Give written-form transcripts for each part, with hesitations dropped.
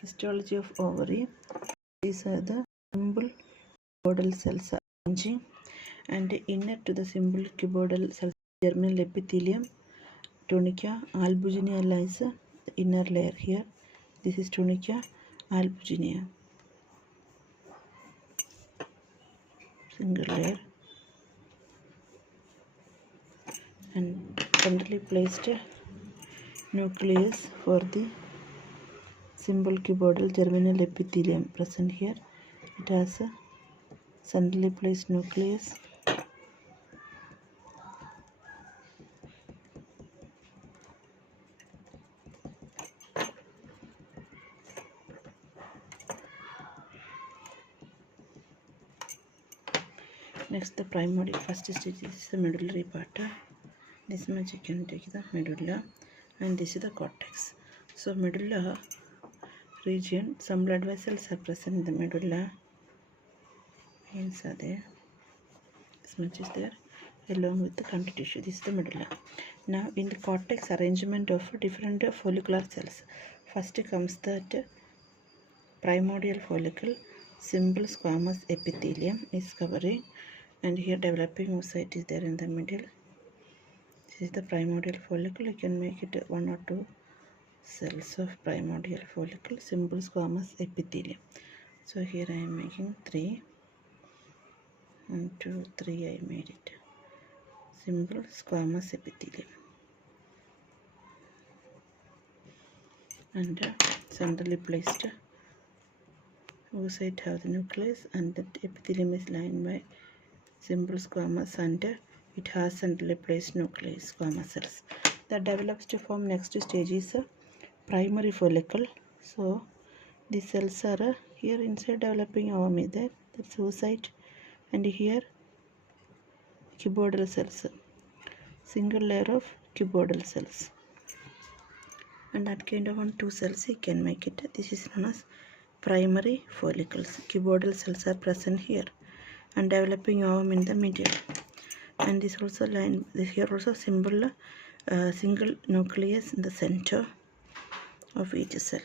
Histology of ovary. These are the simple cuboidal cells arranging, and inner to the simple cuboidal cells germinal epithelium. Tunica albuginea lies the inner layer here. This is tunica albuginea, single layer, and centrally placed nucleus for the simple cuboidal germinal epithelium present here. It has a centrally placed nucleus. Next, the primordial. First stage is the medullary part. This much you can take the medulla, and this is the cortex. So medulla region, some blood vessels are present in the medulla. Veins are there. This much is there, along with the connective tissue. This is the medulla. Now, in the cortex, arrangement of different follicular cells. First comes that primordial follicle, simple squamous epithelium is covering, and here developing oocyte is there in the middle. This is the primordial follicle. You can make it 1 or 2 cells of primordial follicle, simple squamous epithelium. So here I am making 3, 1, 2, 3. I made it simple squamous epithelium, and centrally placed oocyte have the nucleus, and the epithelium is lined by simple squamous, and it has centrally placed nucleus, squamous cells. That develops to form next stage is a primary follicle. So the cells are here inside developing ovum is there, that's oocyte, and here cuboidal cells, single layer of cuboidal cells, and that kind of 1, 2 cells you can make it. This is known as primary follicles. Cuboidal cells are present here and developing ovum in the middle, and this also line, this here also single nucleus in the center of each cell.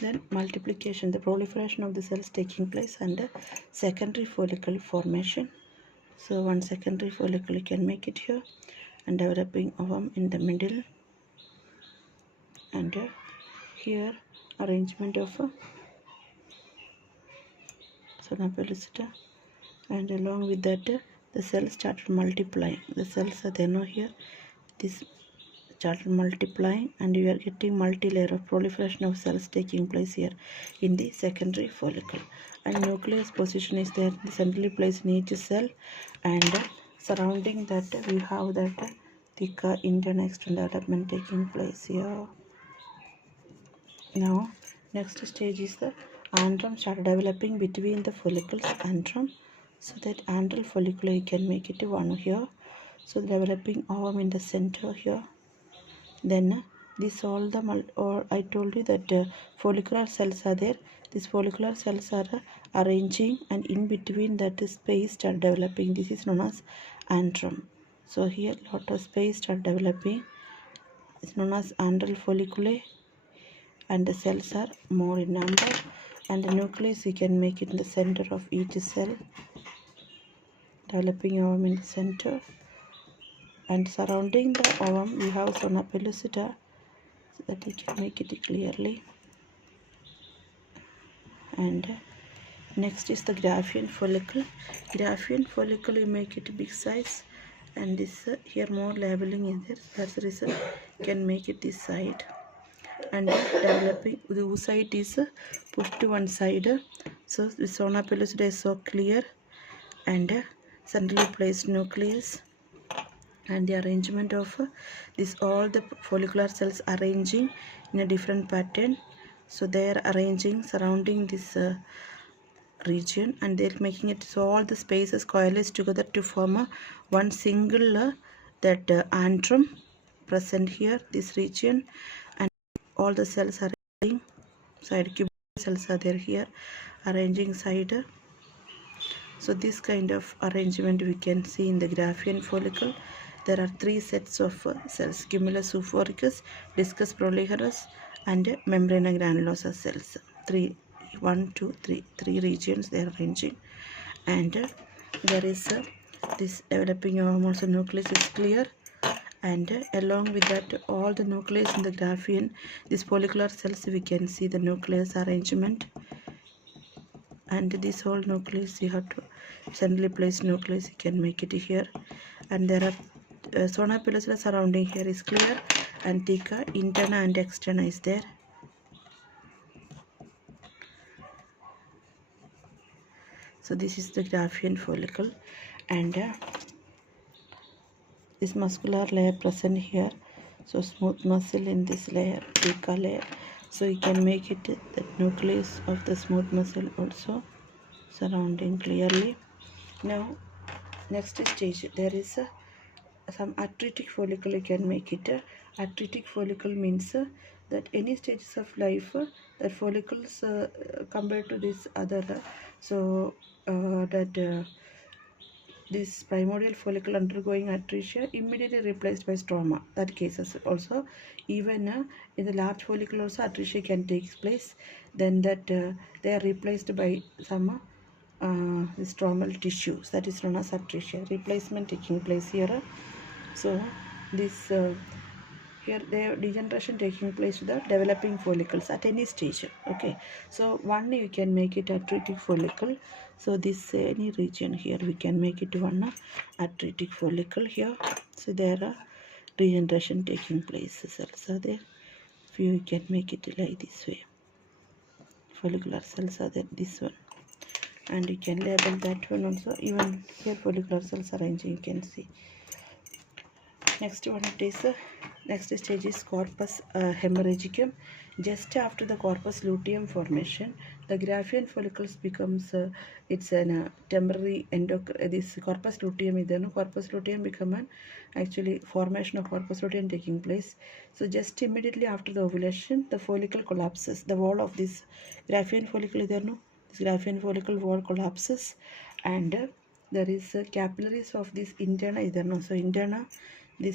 Then multiplication, the proliferation of the cells taking place, and secondary follicle formation. So 1 secondary follicle you can make it here, and developing ovum in the middle, and here arrangement of Stromal, and along with that the cells started multiplying. The cells are there now here. This started multiplying, and you are getting multi-layer of proliferation of cells taking place here in the secondary follicle, and nucleus position is there centrally placed in each cell, and surrounding that we have that Theca internal external development taking place here. Now next stage is the antrum started developing between the follicles, antrum. So that antral follicle you can make it 1 here. So developing ovum in the center here. Then this all the or I told you that follicular cells are there. These follicular cells are arranging, and in between that space start developing. This is known as antrum. So here lot of space start developing. It's known as antral folliculae, and the cells are more in number, and the nucleus you can make it in the center of each cell, developing ovum in the center, and surrounding the ovum we have zona pellucida, so that you can make it clearly. And next is the Graafian follicle. Graafian follicle you make it big size, and this here more labeling is there. That's the reason you can make it this side, and developing the oocyte is pushed to one side. So the zona pellucida is so clear, and centrally placed nucleus, and the arrangement of this all the follicular cells arranging in a different pattern. So they are arranging surrounding this region, and they're making it so all the spaces coalesce together to form one single that antrum present here, this region, and all the cells are arranging side, cuboidal cells are there here arranging side. So this kind of arrangement we can see in the Graafian follicle. There are 3 sets of cells: cumulus euphoricus, discus proliferus, and membrana granulosa cells. three regions they are arranging, and there is this developing hormones nucleus is clear, and along with that all the nucleus in the graphene, these follicular cells, we can see the nucleus arrangement, and this whole nucleus you have to centrally place nucleus, you can make it here, and there are zona pellucida surrounding here is clear, and theca interna and externa is there. So this is the graphene follicle, and this muscular layer present here, so smooth muscle in this layer, theca layer, so you can make it the nucleus of the smooth muscle also surrounding clearly. Now next stage, there is some atretic follicle, you can make it. Atretic follicle means that any stages of life that follicles compared to this other, this primordial follicle undergoing atresia immediately replaced by stroma. That cases also, even in the large follicle also atresia can take place, then that they are replaced by some stromal tissues, that is known as atresia, replacement taking place here. So this here the degeneration taking place to the developing follicles at any stage. Okay, so one you can make it atretic follicle, so this any region here we can make it one atretic follicle here. So there are degeneration taking place, cells are there, few you can make it like this way, follicular cells are there, this one, and you can label that one also, even here follicular cells arranging you can see. Next one, it is next stage is corpus hemorrhagicum. Just after the corpus luteum formation, the graphene follicles becomes it's an temporary this corpus luteum is there, no corpus luteum become an actually formation of corpus luteum taking place. So just immediately after the ovulation, the follicle collapses, the wall of this graphene follicle is there, no, this graphene follicle wall collapses, and there is capillaries of this interna is there, no, so interna